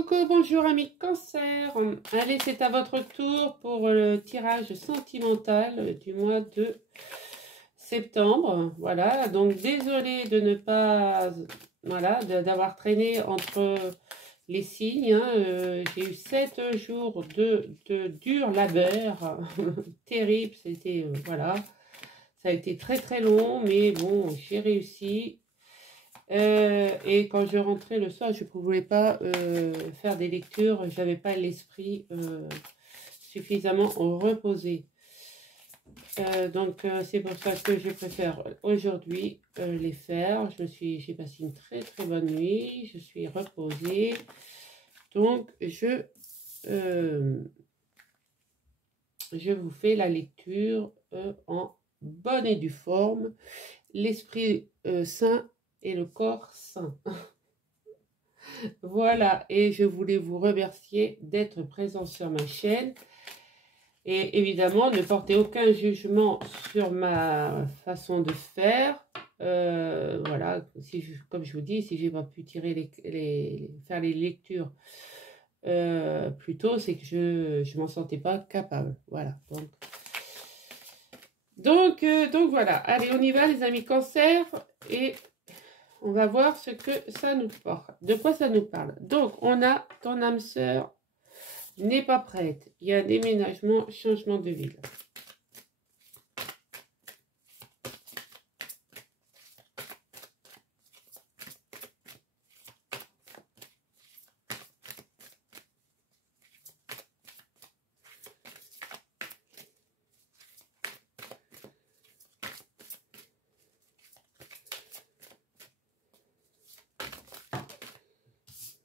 Coucou, bonjour amis Cancer. Allez, c'est à votre tour pour le tirage sentimental du mois de septembre. Voilà, donc désolée de ne pas, voilà, d'avoir traîné entre les signes. Hein. J'ai eu 7 jours de dur labeur, terrible. C'était, voilà, ça a été très très long, mais bon, j'ai réussi. Et quand je rentrais le soir, je ne pouvais pas faire des lectures, j'avais pas l'esprit suffisamment reposé. Donc c'est pour ça que je préfère aujourd'hui les faire. J'ai passé une très très bonne nuit, je suis reposée. Donc je vous fais la lecture en bonne et due forme. L'esprit sain et le corps sain. Voilà, et je voulais vous remercier d'être présent sur ma chaîne. Et évidemment, ne portez aucun jugement sur ma façon de faire. Voilà, comme je vous dis, si j'ai pas pu tirer faire les lectures plus tôt, c'est que je m'en sentais pas capable. Voilà, donc voilà. Allez, on y va les amis Cancer, et on va voir ce que ça nous porte. De quoi ça nous parle? Donc, on a ton âme sœur n'est pas prête. Il y a un déménagement, changement de ville.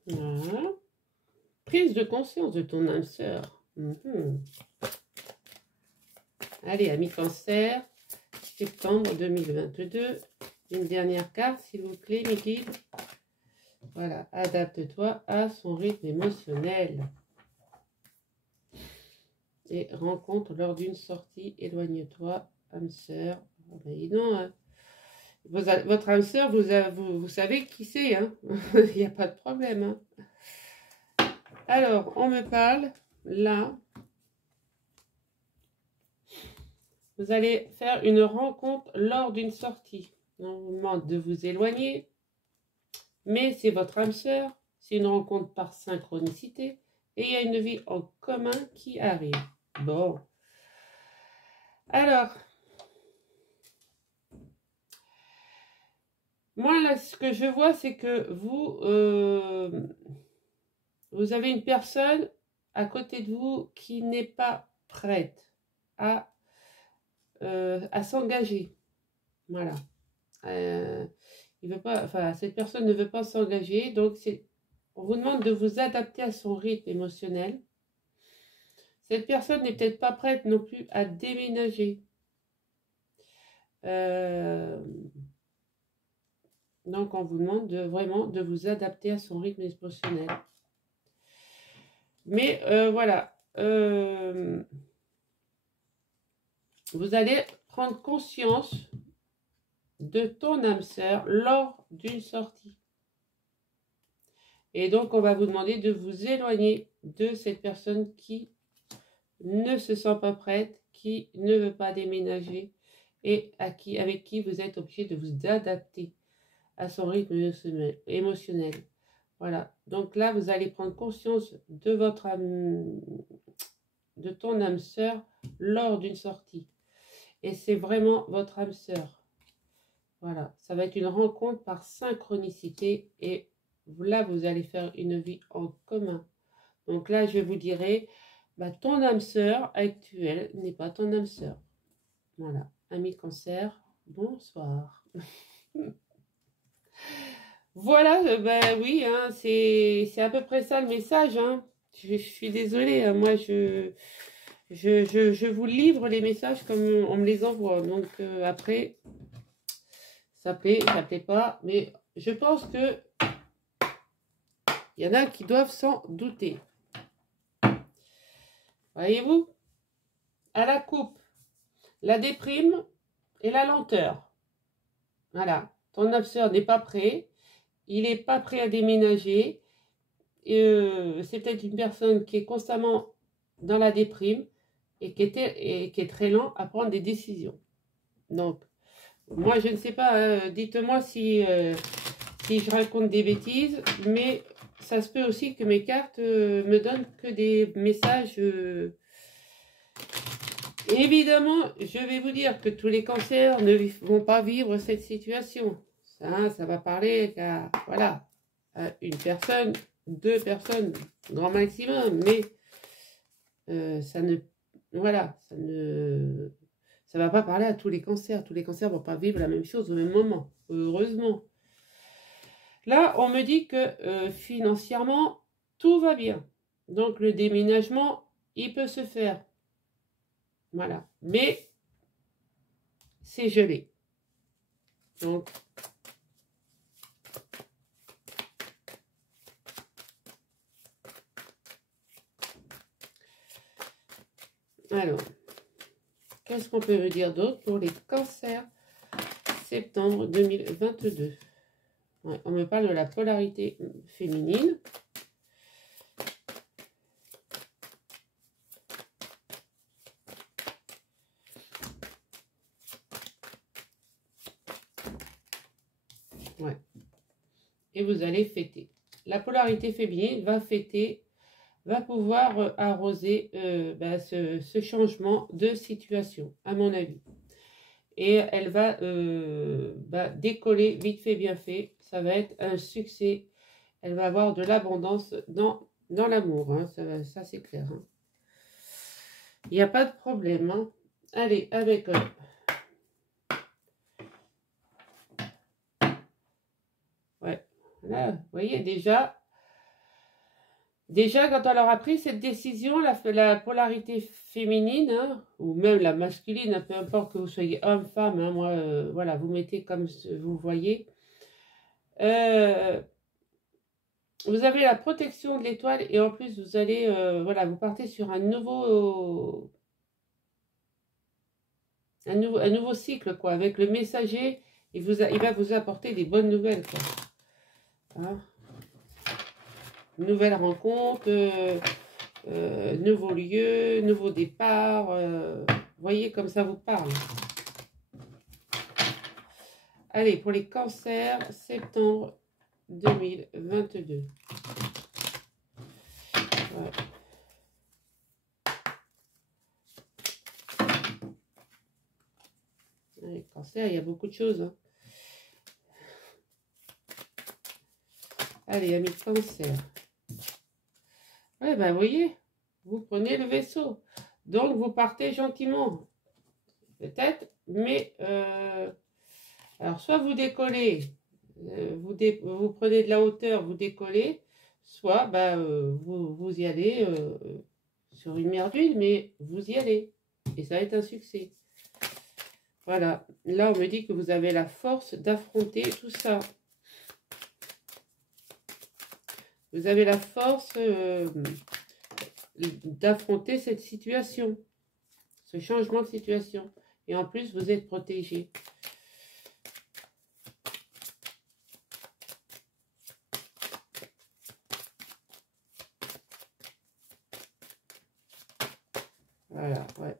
Voilà. Prise de conscience de ton âme sœur. Allez, amis Cancer, septembre 2022. Une dernière carte, s'il vous plaît, mes guides. Voilà, adapte-toi à son rythme émotionnel. Et rencontre lors d'une sortie, éloigne-toi, âme sœur. Oh, ben, dis donc, hein. Votre âme sœur, vous savez qui c'est, hein. Il n'y a pas de problème, hein. Alors, on me parle, là, vous allez faire une rencontre lors d'une sortie. On vous demande de vous éloigner, mais c'est votre âme sœur, c'est une rencontre par synchronicité, et il y a une vie en commun qui arrive. Bon. Alors, moi, là, ce que je vois, c'est que vous avez une personne à côté de vous qui n'est pas prête à s'engager. Voilà. Il veut pas, enfin, cette personne ne veut pas s'engager, donc on vous demande de vous adapter à son rythme émotionnel. Cette personne n'est peut-être pas prête non plus à déménager. Donc on vous demande vraiment de vous adapter à son rythme émotionnel. Mais voilà, vous allez prendre conscience de ton âme sœur lors d'une sortie. Et donc, on va vous demander de vous éloigner de cette personne qui ne se sent pas prête, qui ne veut pas déménager et avec qui vous êtes obligé de vous adapter à son rythme émotionnel. Voilà. Donc là, vous allez prendre conscience de ton âme sœur lors d'une sortie. Et c'est vraiment votre âme sœur. Voilà. Ça va être une rencontre par synchronicité et là, vous allez faire une vie en commun. Donc là, je vous dirai, ton âme sœur actuelle n'est pas ton âme sœur. Voilà. Amis Cancer, bonsoir. Voilà, oui, hein, c'est à peu près ça le message. Hein. Je suis désolée, hein, moi je vous livre les messages comme on me les envoie. Donc après, ça plaît pas, mais je pense que il y en a qui doivent s'en douter. Voyez-vous, à la coupe, la déprime et la lenteur. Voilà, ton âme sœur n'est pas prêt. Il n'est pas prêt à déménager. c'est peut-être une personne qui est constamment dans la déprime et qui est très lent à prendre des décisions. Donc, moi, je ne sais pas, dites-moi si je raconte des bêtises, mais ça se peut aussi que mes cartes me donnent que des messages. Évidemment, je vais vous dire que tous les cancers ne vont pas vivre cette situation. Ça va parler qu'à, voilà, à une personne, 2 personnes, grand maximum, mais ça ne, voilà, ça va pas parler à tous les cancers. Tous les cancers vont pas vivre la même chose au même moment, heureusement. Là, on me dit que financièrement, tout va bien. Donc, le déménagement, il peut se faire. Voilà. Mais, c'est gelé. Donc, alors, qu'est-ce qu'on peut vous dire d'autre pour les cancers septembre 2022? Ouais, on me parle de la polarité féminine. Ouais. Et vous allez fêter. La polarité féminine va fêter, va pouvoir arroser ce changement de situation, à mon avis. Et elle va décoller vite fait, bien fait. Ça va être un succès. Elle va avoir de l'abondance dans l'amour. Hein. Ça c'est clair. Hein. Il n'y a pas de problème. Hein. Allez, avec... ouais. Là, vous voyez, déjà, quand elle aura pris cette décision, la polarité féminine, hein, ou même la masculine, peu importe que vous soyez homme, femme, hein, moi, voilà, vous mettez comme vous voyez. Vous avez la protection de l'étoile et en plus, vous allez, voilà, vous partez sur un nouveau cycle, quoi, avec le messager, il va vous apporter des bonnes nouvelles, quoi. Hein? Nouvelle rencontre, nouveau lieu, nouveau départ. Voyez comme ça vous parle. Allez, pour les cancers, septembre 2022. Ouais. Les cancers, il y a beaucoup de choses. Hein. Allez, amis cancer. Ouais, ben, vous voyez, vous prenez le vaisseau. Donc, vous partez gentiment. Peut-être, mais... alors, soit vous décollez, vous prenez de la hauteur, vous décollez, soit vous y allez sur une mer d'huile, mais vous y allez. Et ça va être un succès. Voilà. Là, on me dit que vous avez la force d'affronter tout ça. Vous avez la force d'affronter cette situation, ce changement de situation. Et en plus, vous êtes protégé. Voilà, ouais.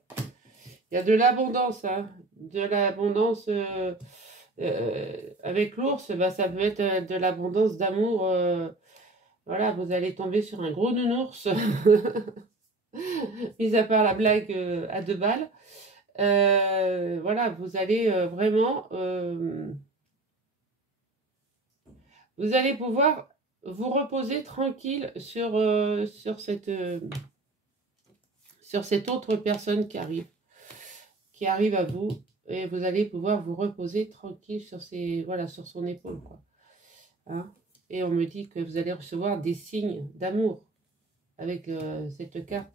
Il y a de l'abondance, hein. De l'abondance avec l'ours, ça peut être de l'abondance d'amour. Voilà, vous allez tomber sur un gros nounours. Mis à part la blague à 2 balles. Voilà, vous allez vraiment... vous allez pouvoir vous reposer tranquille sur cette autre personne qui arrive à vous. Et vous allez pouvoir vous reposer tranquille sur son épaule, quoi. Hein? Et on me dit que vous allez recevoir des signes d'amour avec cette carte.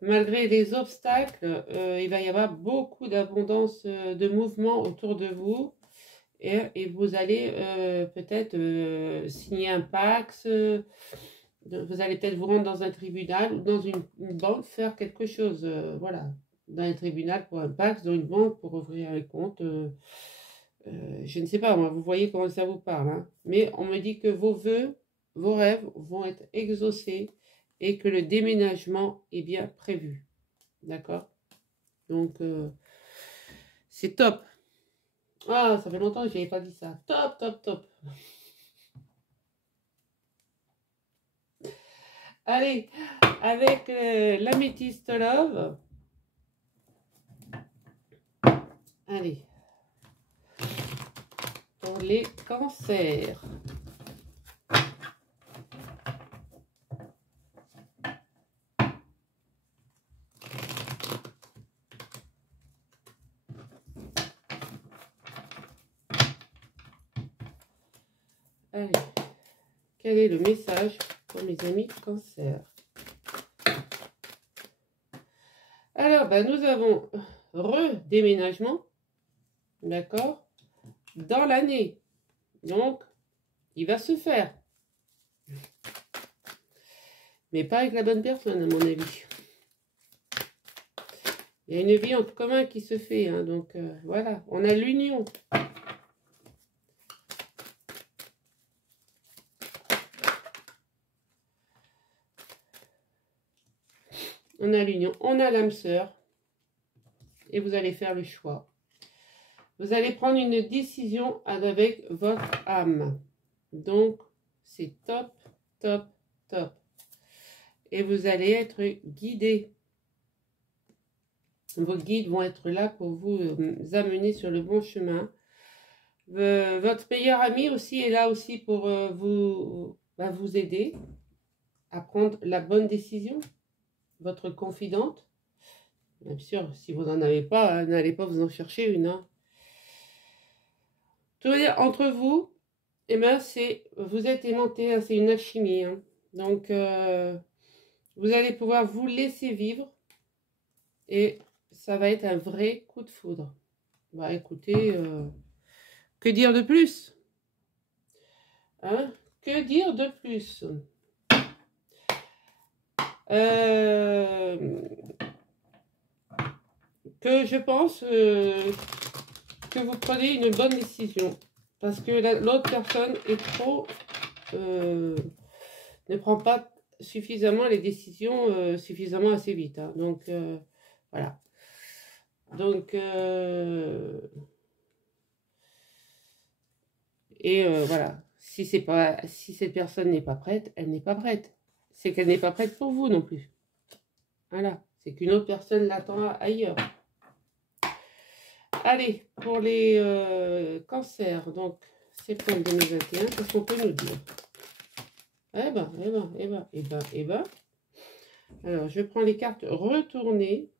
Malgré les obstacles, il va y avoir beaucoup d'abondance de mouvement autour de vous. Et vous allez peut-être signer un Pax. Vous allez peut-être vous rendre dans un tribunal ou dans une banque, faire quelque chose. Voilà. Dans un tribunal pour un Pax, dans une banque pour ouvrir un compte. Je ne sais pas, moi, vous voyez comment ça vous parle. Hein. Mais on me dit que vos vœux vos rêves vont être exaucés et que le déménagement est bien prévu. D'accord? Donc, c'est top. Ah, ça fait longtemps que je n'avais pas dit ça. Top, top, top. Allez, avec l'améthyste love. Allez. Pour les cancers. Allez, quel est le message pour mes amis cancer? Alors, ben, nous avons redéménagement, d'accord, dans l'année. Donc, il va se faire. Mais pas avec la bonne personne, à mon avis. Il y a une vie en commun qui se fait, hein, donc voilà, on a l'union. On a l'union, on a l'âme sœur. Et vous allez faire le choix. Vous allez prendre une décision avec votre âme. Donc, c'est top, top, top. Et vous allez être guidé. Vos guides vont être là pour vous amener sur le bon chemin. Votre meilleur ami aussi est là aussi pour vous aider à prendre la bonne décision. Votre confidente. Bien sûr, si vous n'en avez pas, hein, n'allez pas vous en chercher une. Hein. Tout veut dire, entre vous, eh ben, vous êtes aimanté, hein, c'est une alchimie. Hein. Donc, vous allez pouvoir vous laisser vivre et ça va être un vrai coup de foudre. Bah écoutez, que dire de plus? Hein? Que dire de plus? Que je pense que vous prenez une bonne décision. Parce que l'autre personne est trop... ne prend pas suffisamment les décisions suffisamment assez vite. Hein. Donc, voilà. Donc, voilà. Si cette personne n'est pas prête, elle n'est pas prête. C'est qu'elle n'est pas prête pour vous non plus. Voilà. C'est qu'une autre personne l'attend ailleurs. Allez, pour les cancers, donc septembre 2021, qu'est-ce qu'on peut nous dire? Eh ben. Alors, je prends les cartes retournées.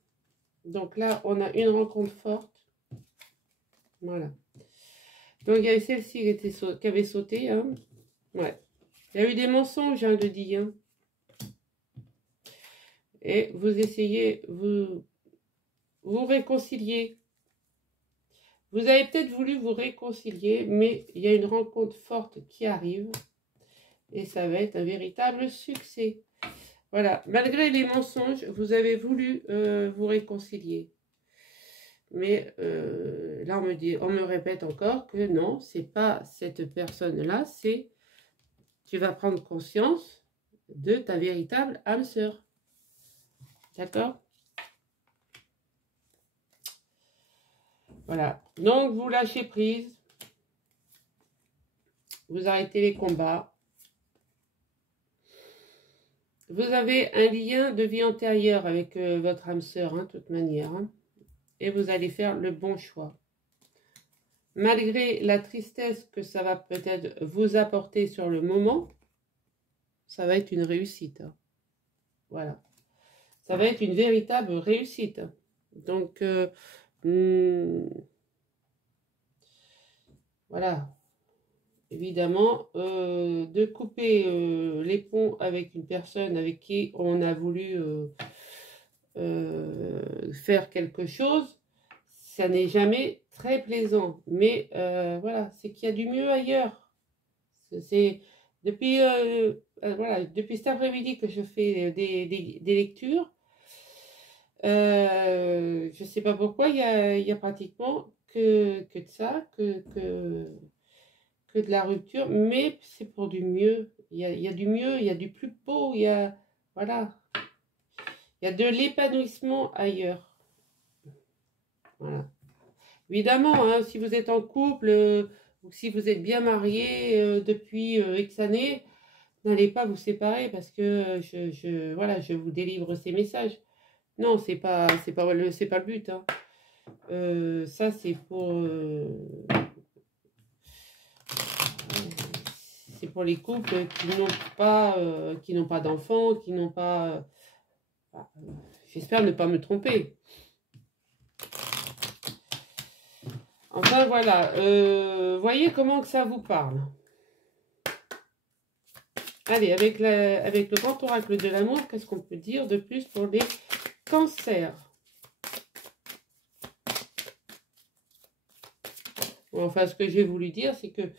Donc là, on a une rencontre forte. Voilà. Donc, il y avait celle-ci qui avait sauté. Hein. Ouais. Il y a eu des mensonges, hein, de dit. Hein. Et vous essayez, vous réconcilier. Vous avez peut-être voulu vous réconcilier, mais il y a une rencontre forte qui arrive. Et ça va être un véritable succès. Voilà. Malgré les mensonges, vous avez voulu vous réconcilier. Mais là, on me répète encore que non, c'est pas cette personne-là, c'est tu vas prendre conscience de ta véritable âme sœur. D'accord? Voilà. Donc, vous lâchez prise. Vous arrêtez les combats. Vous avez un lien de vie antérieure avec votre âme sœur, hein, de toute manière. Hein, et vous allez faire le bon choix. Malgré la tristesse que ça va peut-être vous apporter sur le moment, ça va être une réussite. Hein. Voilà. Ça va être une véritable réussite. Donc, voilà. Évidemment, de couper les ponts avec une personne avec qui on a voulu faire quelque chose, ça n'est jamais très plaisant. Mais voilà, c'est qu'il y a du mieux ailleurs. C'est depuis, voilà, depuis cet après-midi que je fais des lectures. Je ne sais pas pourquoi, il y a pratiquement que de ça, que de la rupture, mais c'est pour du mieux. Il y a du mieux, il y a du plus beau, il y a... Voilà. Il y a de l'épanouissement ailleurs. Voilà. Évidemment, hein, si vous êtes en couple ou si vous êtes bien marié depuis X années, n'allez pas vous séparer parce que voilà, je vous délivre ces messages. Non, c'est pas le but. Hein. Ça, c'est pour les couples qui n'ont pas d'enfants, qui n'ont pas. J'espère ne pas me tromper. Enfin voilà, voyez comment que ça vous parle. Allez, avec le grand oracle de l'amour, qu'est-ce qu'on peut dire de plus pour les cancers? Enfin, ce que j'ai voulu dire, c'est que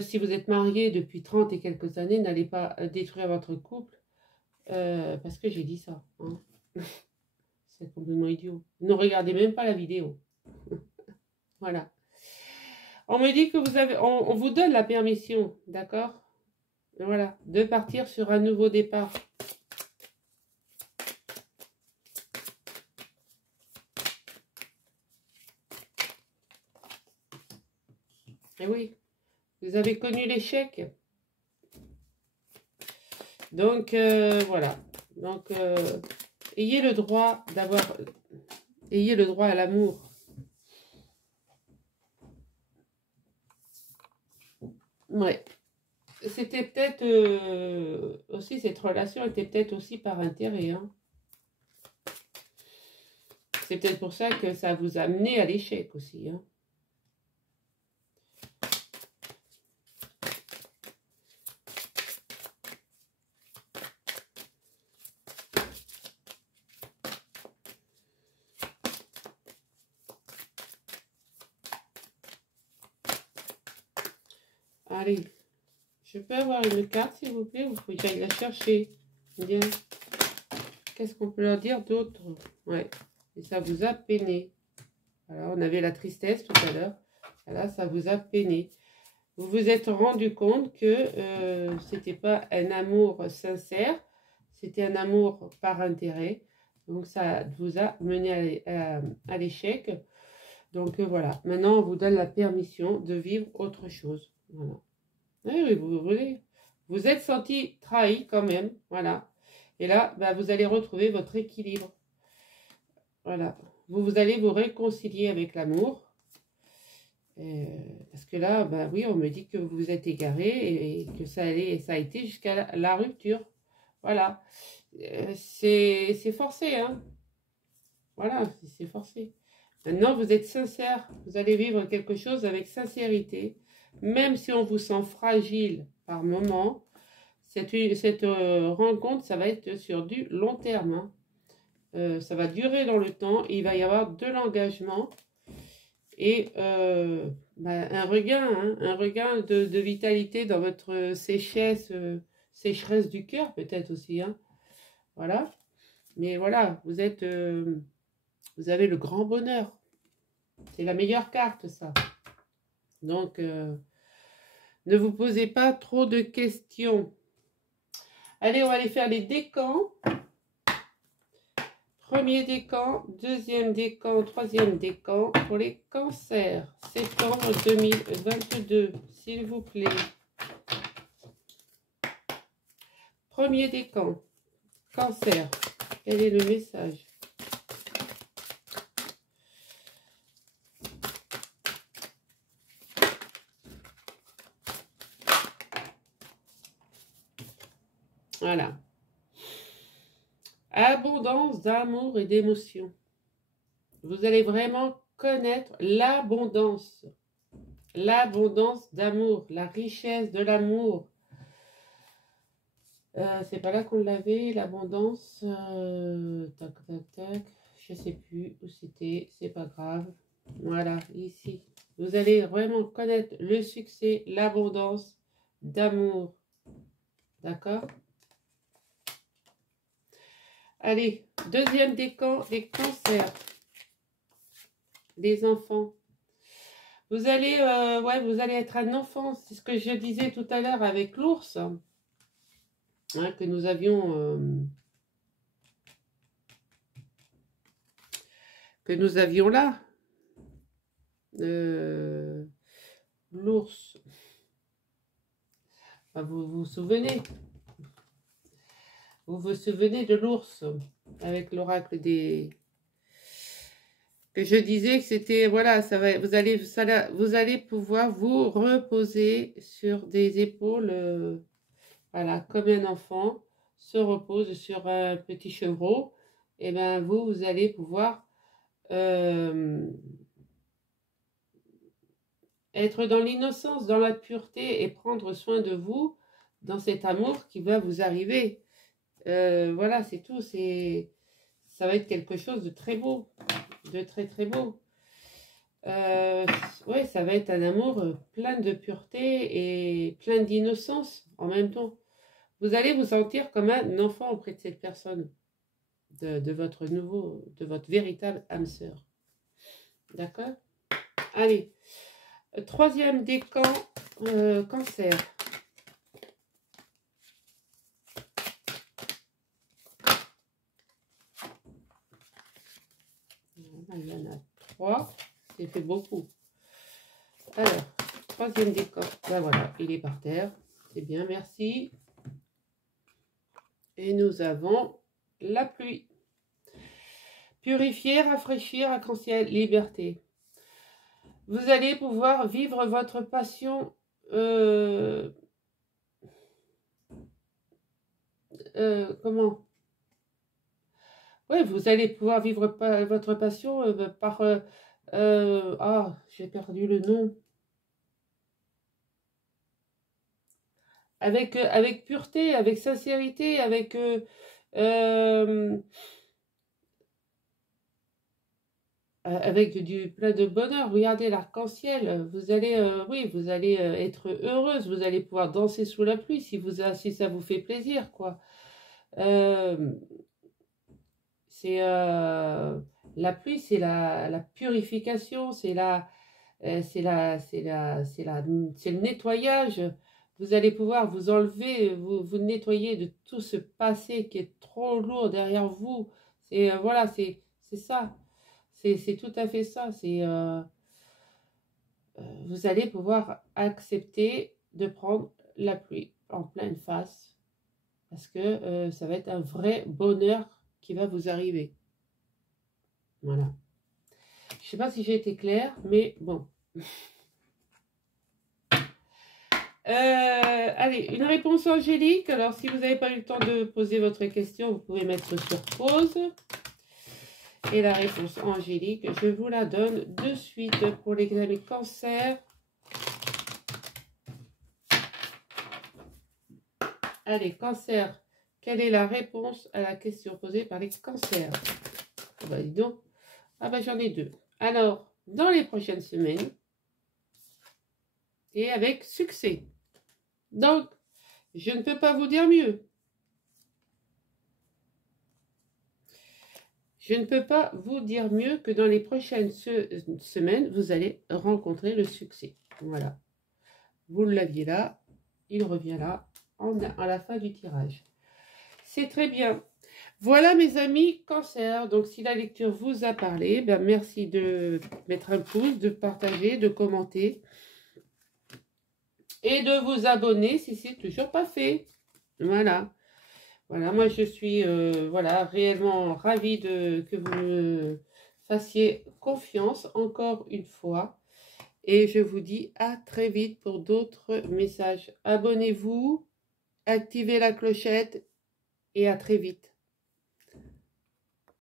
si vous êtes marié depuis 30 et quelques années, n'allez pas détruire votre couple, parce que j'ai dit ça. Hein. C'est complètement idiot. Ne regardez même pas la vidéo. Voilà. On me dit que on vous donne la permission, d'accord? Voilà, de partir sur un nouveau départ. Et oui, vous avez connu l'échec. Donc, voilà. Donc, ayez le droit à l'amour. Ouais. C'était peut-être aussi, cette relation était peut-être aussi par intérêt. Hein. C'est peut-être pour ça que ça vous a amené à l'échec aussi. Hein. Allez, je peux avoir une carte s'il vous plaît, ou faut que j'aille la chercher. Bien. Qu'est-ce qu'on peut leur dire d'autre? Ouais. Et ça vous a peiné. Voilà, on avait la tristesse tout à l'heure. Voilà, ça vous a peiné. Vous vous êtes rendu compte que c'était pas un amour sincère, c'était un amour par intérêt. Donc ça vous a mené à l'échec. Donc voilà, maintenant on vous donne la permission de vivre autre chose. Voilà. Oui, vous êtes senti trahi quand même. Voilà. Et là, bah, vous allez retrouver votre équilibre. Voilà. Vous allez vous réconcilier avec l'amour. Parce que là, bah oui, on me dit que vous vous êtes égaré et que ça a été jusqu'à la rupture. Voilà. C'est forcé, hein. Voilà, c'est forcé. Maintenant, vous êtes sincère. Vous allez vivre quelque chose avec sincérité. Même si on vous sent fragile par moment, cette rencontre, ça va être sur du long terme. Hein. Ça va durer dans le temps. Il va y avoir de l'engagement. Et bah, un regain de vitalité dans votre sécheresse du cœur peut-être aussi. Hein. Voilà. Mais voilà, vous avez le grand bonheur. C'est la meilleure carte, ça. Donc, ne vous posez pas trop de questions. Allez, on va aller faire les décans. Premier décan, deuxième décan, troisième décan pour les cancers. Septembre 2022, s'il vous plaît. Premier décan, cancer. Quel est le message? Voilà. Abondance d'amour et d'émotion. Vous allez vraiment connaître l'abondance d'amour, la richesse de l'amour. C'est pas là qu'on l'avait, l'abondance. Tac, tac, tac. Je sais plus où c'était, c'est pas grave. Voilà, ici. Vous allez vraiment connaître le succès, l'abondance d'amour. D'accord? Allez, deuxième décan, les cancers. Les enfants. Vous allez, ouais, vous allez être un enfant. C'est ce que je disais tout à l'heure avec l'ours, hein, que nous avions là. L'ours. Ah, vous vous souvenez? Vous vous souvenez de l'ours avec l'oracle des... Que je disais que c'était, voilà, ça va, vous allez pouvoir vous reposer sur des épaules, voilà, comme un enfant se repose sur un petit chevreau. Et bien vous allez pouvoir être dans l'innocence, dans la pureté et prendre soin de vous dans cet amour qui va vous arriver. Voilà, c'est tout. Ça va être quelque chose de très beau, de très très beau. Ouais, ça va être un amour plein de pureté et plein d'innocence en même temps. Vous allez vous sentir comme un enfant auprès de cette personne, de votre véritable âme sœur. D'accord? Allez, troisième décan, cancer. Il y en a 3, c'est fait beaucoup. Alors, troisième décan, ben voilà, il est par terre. C'est bien, merci. Et nous avons la pluie. Purifier, rafraîchir, arc-en-ciel, liberté. Vous allez pouvoir vivre votre passion comment? Oui, vous allez pouvoir vivre votre passion par... ah, j'ai perdu le nom. Avec pureté, avec sincérité, avec... avec du plein de bonheur. Regardez l'arc-en-ciel. Vous allez, oui, vous allez être heureuse. Vous allez pouvoir danser sous la pluie si ça vous fait plaisir, quoi. C'est la pluie, c'est la purification, c'est le nettoyage. Vous allez pouvoir vous enlever, vous nettoyer de tout ce passé qui est trop lourd derrière vous. C'est voilà, c'est ça. C'est tout à fait ça. Vous allez pouvoir accepter de prendre la pluie en pleine face parce que ça va être un vrai bonheur qui va vous arriver. Voilà. Je ne sais pas si j'ai été claire, mais bon. Allez, une réponse angélique. Alors, si vous n'avez pas eu le temps de poser votre question, vous pouvez mettre sur pause. Et la réponse angélique, je vous la donne de suite pour l'examen cancer. Allez, cancer, quelle est la réponse à la question posée par les cancers? Bah, dis donc. Ah bah j'en ai 2. Alors, dans les prochaines semaines, et avec succès. Donc, je ne peux pas vous dire mieux. Je ne peux pas vous dire mieux que dans les prochaines semaines, vous allez rencontrer le succès. Voilà. Vous l'aviez là, il revient là, à la fin du tirage. C'est très bien. Voilà mes amis cancer. Donc si la lecture vous a parlé, ben merci de mettre un pouce, de partager, de commenter et de vous abonner si c'est toujours pas fait. Voilà. Voilà, moi je suis voilà, réellement ravie que vous me fassiez confiance encore une fois. Et je vous dis à très vite pour d'autres messages. Abonnez-vous, activez la clochette et à très vite.